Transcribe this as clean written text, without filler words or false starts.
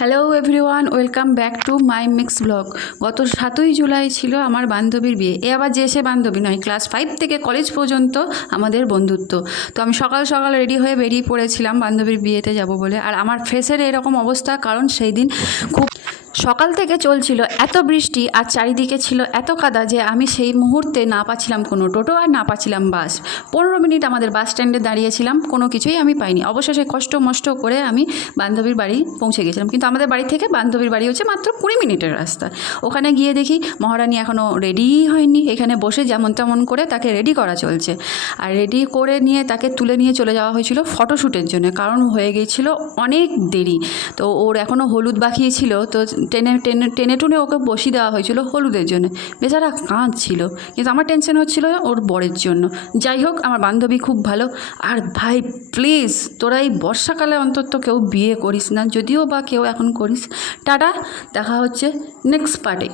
Hello everyone, welcome back to my mix blog. গত 7ই জুলাই ছিল আমার বান্ধবীর বিয়ে। এ আবার যে সে বান্ধবী নয়, ক্লাস 5 থেকে কলেজ পর্যন্ত আমাদের বন্ধুত্ব। তো আমি সকাল সকাল রেডি হয়ে বেরিয়ে পড়েছিলাম বান্ধবীর বিয়েতে যাব বলে। আর আমার ফেসের এরকম অবস্থা কারণ সেই দিন খুব সকাল থেকে চলছিল এত বৃষ্টি আর চারিদিকে ছিল এত কাদা যে আমি সেই মুহূর্তে না পাচ্ছিলাম কোনো টোটো আর না পাচ্ছিলাম বাস। 15 মিনিট আমাদের বাস স্ট্যান্ডে দাঁড়িয়েছিলাম, কোনো কিছুই আমি পাইনি। অবশেষে কষ্ট মষ্ট করে আমি বান্ধবীর বাড়ি পৌঁছে গেছিলাম, কিন্তু আমাদের বাড়ি থেকে বান্ধবীর বাড়ি হচ্ছে মাত্র 20 মিনিটের রাস্তা। ওখানে গিয়ে দেখি মহারানী এখনও রেডিই হয়নি। এখানে বসে যেমন তেমন করে তাকে রেডি করা চলছে। আর রেডি করে নিয়ে তাকে তুলে নিয়ে চলে যাওয়া হয়েছিল ফটোশ্যুটের জন্য, কারণ হয়ে গিয়েছিল অনেক দেরি। তো ওর এখনও হলুদ বাকি ছিল, তো টেনে টেনে টেনে টুনে ওকে বসিয়ে দেওয়া হয়েছিল হলুদের জন্য। বেচারা কাঁদছিল, কিন্তু আমার টেনশন হচ্ছিল ওর বরের জন্য। যাই হোক, আমার বান্ধবী খুব ভালো। আর ভাই প্লিজ, তোরা এই বর্ষাকালে অন্তত কেউ বিয়ে করিস না, যদিও বা কেউ এখন করিস। টাটা, দেখা হচ্ছে নেক্সট পার্টে।